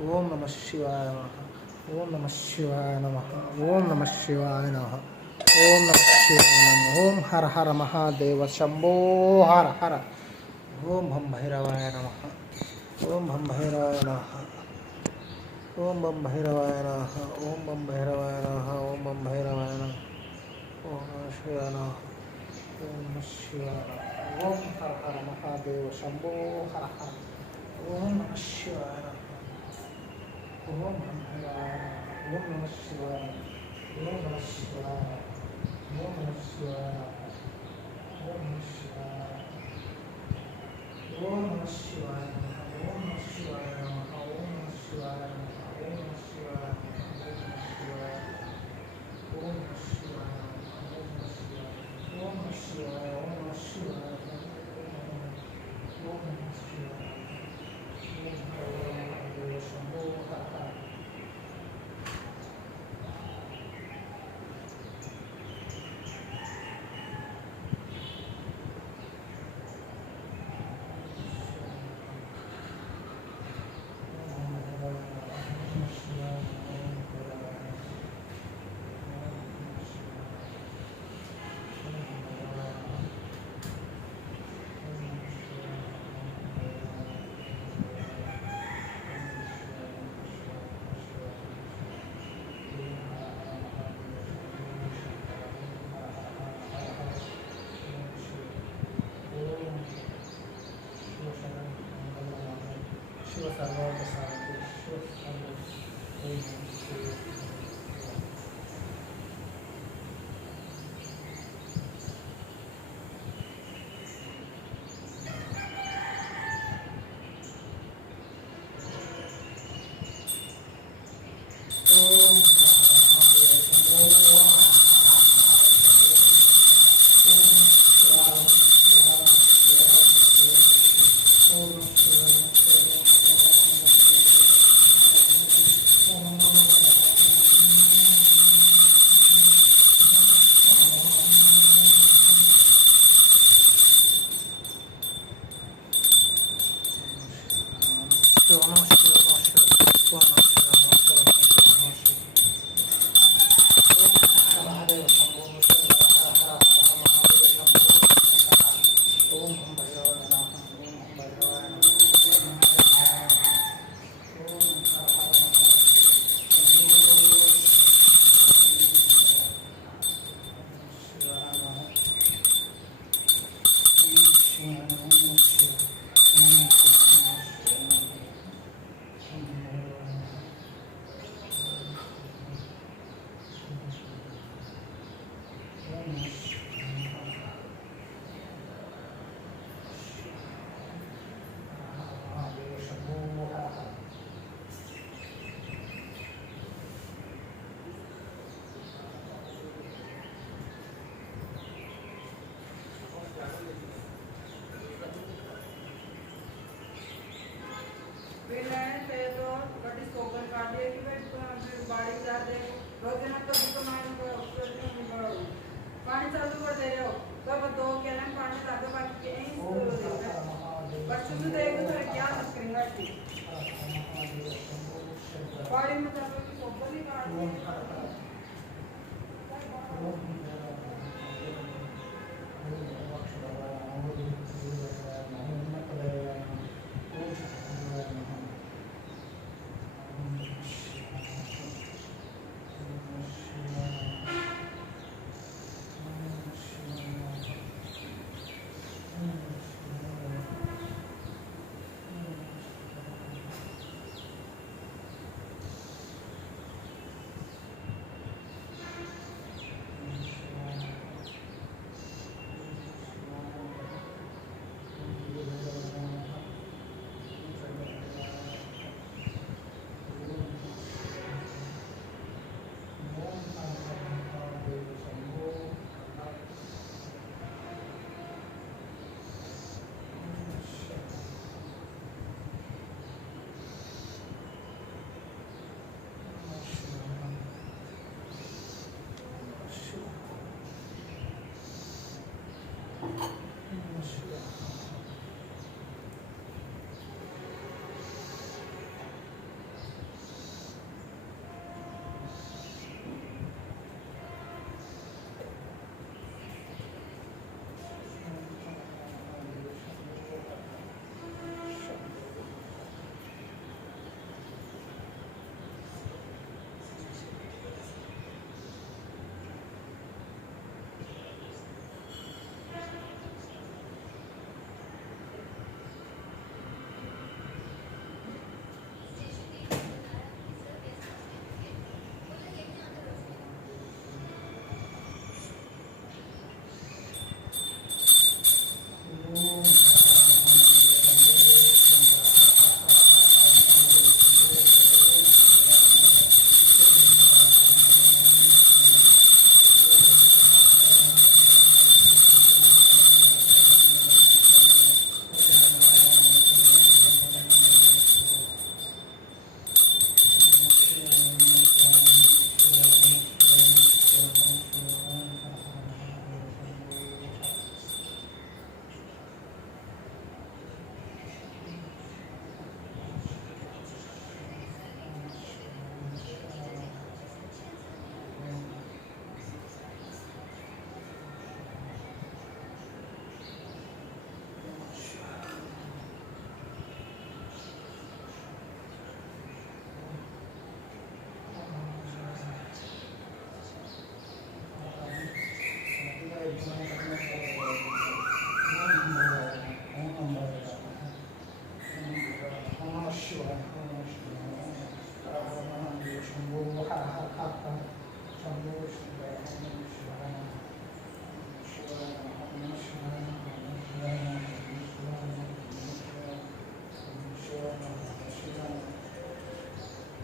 ఓం నమ శివాయ నమః. ఓం నమ శివాయ నమః. ఓం నమ శివాయ నమః. ఓం నమ శివాయ నమః. ఓం హర హర మహాదేవ శంభో హర హర. ఓం భం భైరవాయ నమః. ఓం భం భైరవాయ నమః. ఓం భం భైరవాయ నమః. ఓం భం భైరవాయ నమః. ఓం భం భైరవాయ నమః. ఓం నమ శివాయ నమః. ఓం నమ శివాయ నమః. ఓం హర హర మహాదేవ శంభో హర హర. ఓం నమ శివాయ నమః. ఓం భం భైరవాయ నమః. ఓం నమ శివాయ నమః. ఓం నమ శివాయ నమః. ఓం నమ శివాయ నమః. ఓం నమ శివాయ నమః. ఓం నమ శివాయ నమః. ఓం నమ శివాయ నమః. ఓం నమ శివాయ నమః. ఓం నమ శివాయ నమః. ఓం నమ శివాయ నమః. ఓం నమ శివాయ. ఓం నమ శివాయ. ఓం నమ శివాయ. ఓం భైరవాయ శంభో హర హర. శివ సర్వార్థ సాధకు శివ पानी चालू कर दे रहे हो तो अब दो के ना पानी ज्यादा बाकी है बच्चों से देखो तो क्या करेंगे बॉडी में चालू की सोपर ही काट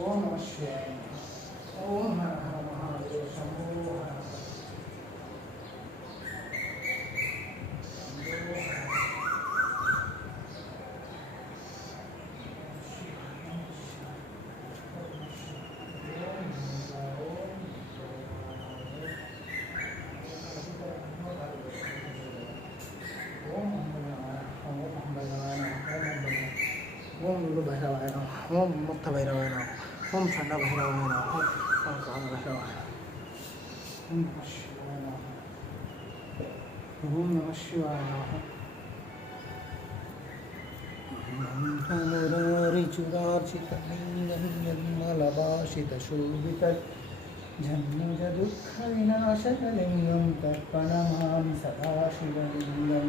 ओम नमः शिवाय ओम हर हर महादेव शंभो हर हर ओम गुरु भैरवाय नमः ओम मुक्त भैरवाय नमः ओम चंड भैरवाय नमः ओम काल भैरवाय ओम नमः शिवाय नमः ओम नमः शिवाय नमः मुरारिचुरार्चितलिङ्गं निर्मलभाषितशोभितं जन्मजदुःखविनाशकलिङ्गं तर्पणमामि सदाशिवलिङ्गं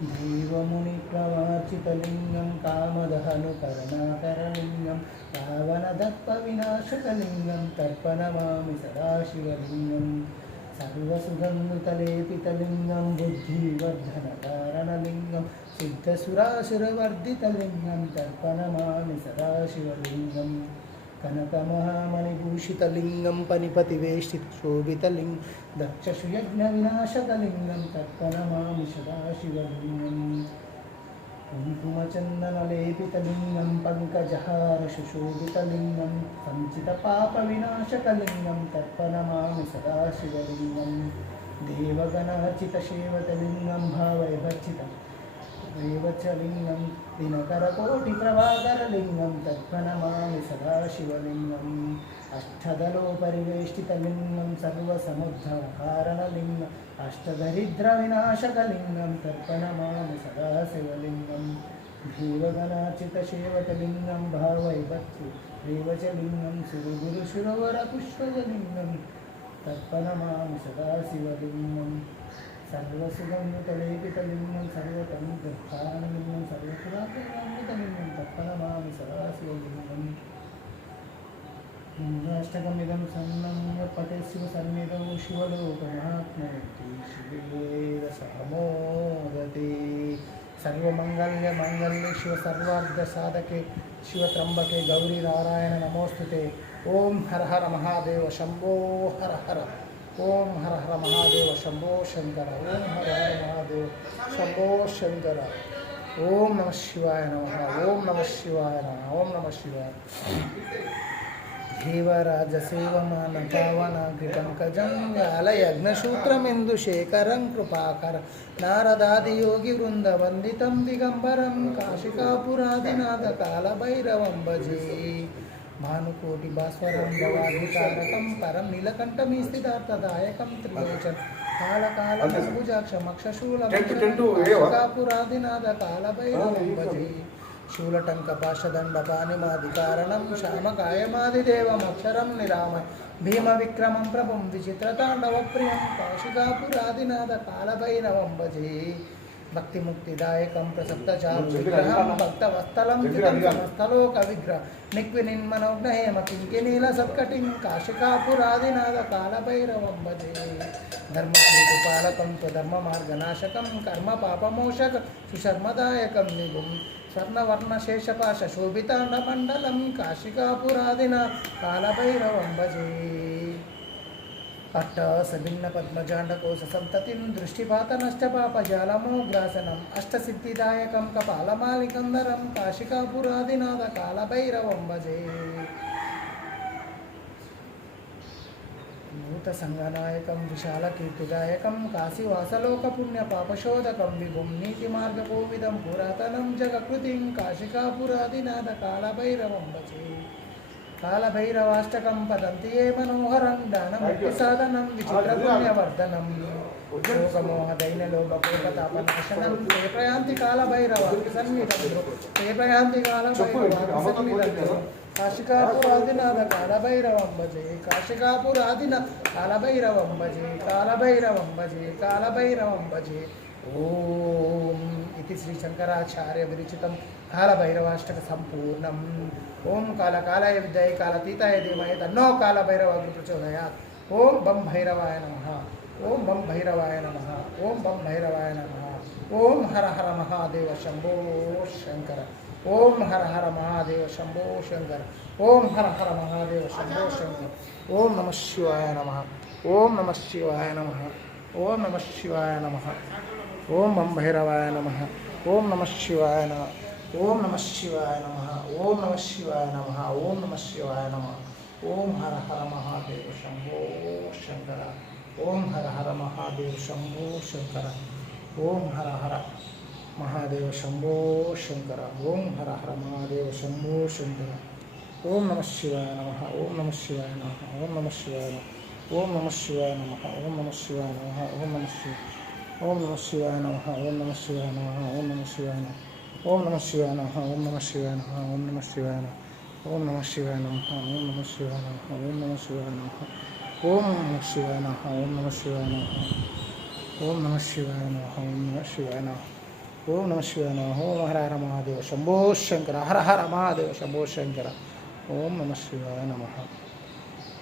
देवमुनिप्रवार्चितलिङ्गं कामदहनुकरुणाकरलिङ्गं पावनदत्तविनाशकलिङ्गं तर्पणमामि सदाशिवलिङ्गं सर्वसुगन्धुतलेपितलिङ्गं बुद्धिवर्धनकारणलिङ्गं सिद्धसुरासुरवर्धितलिङ्गं तर्पणमामि सदाशिवलिङ्गं कनकमहामणिभूषितलिङ्गं पनिपतिवेष्टितशोभितलिङ्गं दक्षसुयज्ञविनाशकलिङ्गं तर्पणमामि सदाशिवलिङ्गं कुङ्कुमचन्दनलेपितलिङ्गं पङ्कजहारशुशोभितलिङ्गं सञ्चितपापविनाशकलिङ्गं तर्पणमामि सदाशिवलिङ्गं देवगणार्चितसेवतलिङ्गं भावैभर्चितं रेवचलिङ्गं दिनकरकोटिप्रभाकरलिङ्गं तर्पणमामि सदाशिवलिङ्गम् अष्टदलोपरिवेष्टितलिङ्गं सर्वसमुद्धरकारणलिङ्गम् अष्टदरिद्रविनाशकलिङ्गं तर्पणमामि सदाशिवलिङ्गं देवगणार्चितसेवतलिङ्गं भावैभक्ति रेवचलिङ्गं सुरगुरुशिरोवरपुष्पजलिङ्गं तर्पणमामि सदाशिवलिङ्गं सर्वसुगन्धतलेपितलिङ्गं सर्वतनुगर्भानलिङ्गं सर्वपुरातनामृतलिङ्गं तर्पणमामि सदाशिवलिङ्गम् अष्टकमिदं सन्नं पते शिवसन्निधौ शिवलोकमाप्नोति शिवेरसमोदते सर्वमङ्गल्यमाङ्गल्ये शिव सर्वार्धसाधके शिवत्रम्बके गौरी नारायण नमोस्तुते ओम हर हर महादेव शंभो हर हर ओम हर हर महादेव शंभो शंकर ओम हर हर महादेव शंभो शंकर ओम नमः शिवाय नमः ओम नमः शिवाय नमः ओम नमः शिवाय देवराजसेवमान पावनाग्रिपङ्कजं व्यालयज्ञसूत्रमिन्दुशेखरं कृपाकर नारदादियोगिवृन्दवन्दितं दिगम्बरं काशिकापुरादिनाथकालभैरवं भजे भानुकोटिभास्वरं भवादितारकं परं नीलकण्ठमीस्थितार्थदायकं त्रिलोचन कालकालमम्बुजाक्षमक्षशूलं काशिकापुरादिनाथकालभैरवं भजे शूलटङ्कपाशदण्डपानिमादिकारणं श्यामकायमादिदेवमक्षरं निरामय भीमविक्रमं प्रभुं विचित्रताण्डवप्रियं काशिकापुरादिनाथकालभैरवं भजे भक्तिमुक्तिदायकं प्रसक्तचारुविग्रहं भक्तवत्सलं चितं समस्तलोकविग्रह निक्विनिन्मनोग्नहेम किङ्किनीलसत्कटिं काशिकापुरादिनाथकालभैरवं भजे धर्मस्वरूपपालकं स्वधर्ममार्गनाशकं कर्मपापमोचक सुशर्मदायकं विभुं स्वर्णवर्णशेषपाशशोभिताण्डमण्डलं काशिकापुरादिनाथकालभैरवं भजे अट्टासभिन्नपद्मजाण्डकोशसन्ततिं दृष्टिपातनष्टपापजालमोग्रासनम् अष्टसिद्धिदायकं कपालमालिकन्दरं काशिकापुरादिनाथकालभैरवं भजे भूतसङ्गनायकं विशालकीर्तिदायकं काशीवासलोकपुण्यपापशोधकं विभुं नीतिमार्गकोविदं पुरातनं जगकृतिं काशिकापुरादिनाथकालभैरवं भजे कालभैरवाष्टकं पतन्ति ये मनोहरं दानमुक्तिसाधनं विचित्रपुण्यवर्धनं शोकमोहदैन्यलोभकोपतापनाशनं ते प्रयान्ति कालभैरवासन्निधं ते प्रयान्ति कालभैरवासन्निधं काशिकापुरादिनाथकालभैरवं भजे काशिकापुरादिनाथकालभैरवं भजे कालभैरवं भजे कालभैरवं भजे ओम इति श्री शंकराचार्य विरचितं कालभैरवाष्टक संपूर्णम् ओम कालकालाय विद्महे कालातीताय धीमहि तन्नो कालभैरवः प्रचोदयात् ओम बम भैरवाय नमः ओम बम भैरवाय नमः ओम बम भैरवाय नमः ओम हर हर महादेव शंभो शंकर ओम हर हर महादेव शंभो शंकर ओम हर हर महादेव शंभो शंकर ओम नमः शिवाय नमः ओम नमः शिवाय नमः ओम नमः शिवाय नमः ओम बम भैरवाय नमः ओम नमः शिवाय नमः ओम नमः शिवाय नमः ओम नमः शिवाय नमः ओम नमः शिवाय नमः ओम हर हर महादेव शंभो शंकर ओम हर हर महादेव शंभो शंकर ओम हर हर महादेव शंभो शंकर ओम हर हर महादेव शंभो शंकर ओम नमः शिवाय नमः ओम नमः शिवाय नमः ओम नमः शिवाय नमः ओम नमः शिवाय नमः ओम नमः शिवाय नमः ओम नमः शिवाय ओम नमः शिवाय नमः ओम नमः शिवाय नमः ओम नमः शिवाय नमः ओम नमः शिवाय नमः ओम नमः शिवाय नमः ओम नमः शिवाय नमः ओम नमः शिवाय नमः ओम नमः शिवाय नमः ओम नमः शिवाय नमः ओम नमः शिवाय नमः ओम नमः शिवाय नमः ओम नमः शिवाय नमः ओम नमः शिवाय नमः ओम नमः शिवाय नमः ओम हर हर महादेव शंभो शंकर हर हर महादेव शंभो शंकर ओम नमः शिवाय नमः